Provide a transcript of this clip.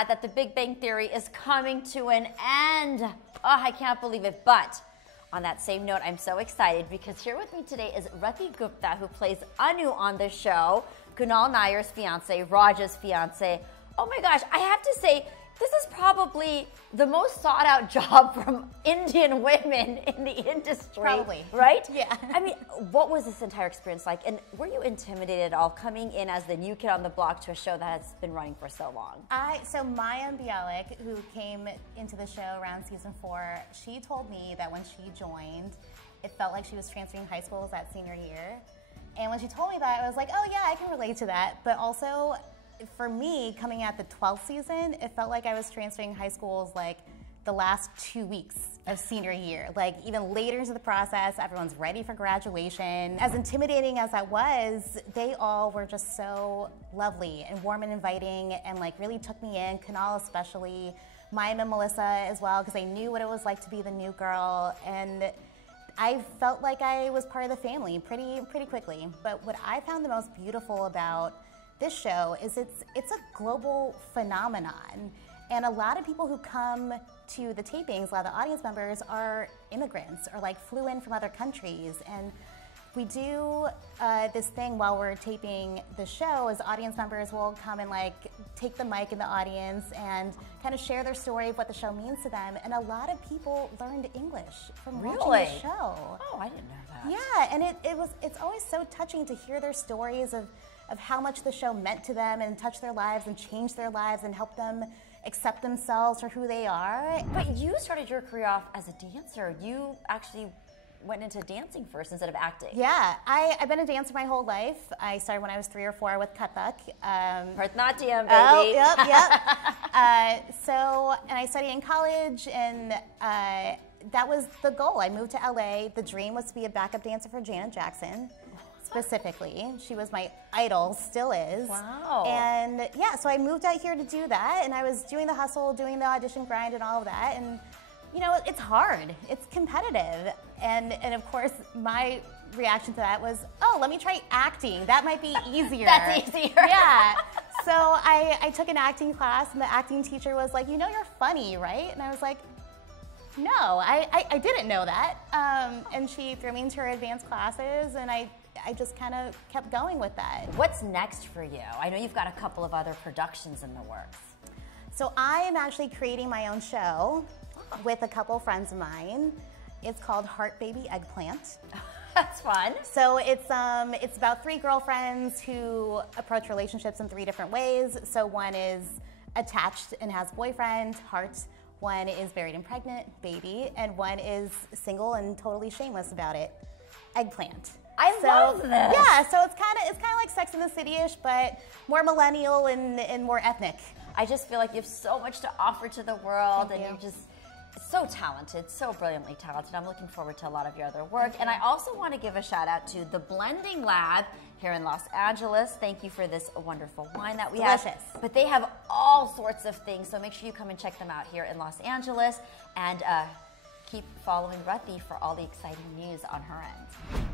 sad that The Big Bang Theory is coming to an end. Oh, I can't believe it. But on that same note, I'm so excited because here with me today is Rati Gupta, who plays Anu on the show, Kunal Nair's fiance, Raja's fiance. Oh my gosh, I have to say, this is probably the most sought out job from Indian women in the industry. Probably. Right? Yeah. I mean, what was this entire experience like? And were you intimidated at all coming in as the new kid on the block to a show that has been running for so long? So Maya Bialik, who came into the show around season 4, she told me that when she joined, it felt like she was transferring high schools that senior year. And when she told me that, I was like, oh yeah, I can relate to that. But also, for me, coming at the 12th season, it felt like I was transferring high schools like the last 2 weeks of senior year. Like even later into the process, everyone's ready for graduation. As intimidating as that was, they all were just so lovely and warm and inviting and like really took me in, Kunal especially, Maya and Melissa as well, because they knew what it was like to be the new girl. And I felt like I was part of the family pretty quickly. But what I found the most beautiful about this show is it's a global phenomenon, and a lot of people who come to the tapings, a lot of the audience members are immigrants or like flew in from other countries. And we do this thing while we're taping the show as audience members will come and like take the mic in the audience and kind of share their story of what the show means to them. And a lot of people learned English from watching the show. Oh, I didn't know that. Yeah, and it's always so touching to hear their stories of how much the show meant to them and touched their lives and changed their lives and helped them accept themselves for who they are. But you started your career off as a dancer. You actually went into dancing first instead of acting. Yeah, I've been a dancer my whole life. I started when I was 3 or 4 with Kathak. Bharatanatyam, baby. Oh, yep. And I studied in college, and that was the goal. I moved to LA. The dream was to be a backup dancer for Janet Jackson. Specifically, she was my idol, still is. Wow. And yeah, so I moved out here to do that, and I was doing the hustle, doing the audition grind and all of that, and you know, it's hard, it's competitive, and of course my reaction to that was, oh, let me try acting, that might be easier. That's easier. Yeah. So I took an acting class, and the acting teacher was like, you know, you're funny, right? And I was like, no, I didn't know that. And she threw me into her advanced classes, and I just kind of kept going with that. What's next for you? I know you've got a couple of other productions in the works. So I am actually creating my own show with a couple friends of mine. It's called Heart Baby Eggplant. That's fun. So it's about 3 girlfriends who approach relationships in 3 different ways. So one is attached and has boyfriend, Heart. One is married and pregnant, Baby, and one is single and totally shameless about it, Eggplant. I love this. Yeah, so it's kind of like Sex and the City-ish, but more millennial and more ethnic. I just feel like you have so much to offer to the world, and you're just so talented, so brilliantly talented. I'm looking forward to a lot of your other work. And I also want to give a shout out to the Blending Lab here in Los Angeles. Thank you for this wonderful wine that we have. Delicious. But they have all sorts of things, so make sure you come and check them out here in Los Angeles. And keep following Rati for all the exciting news on her end.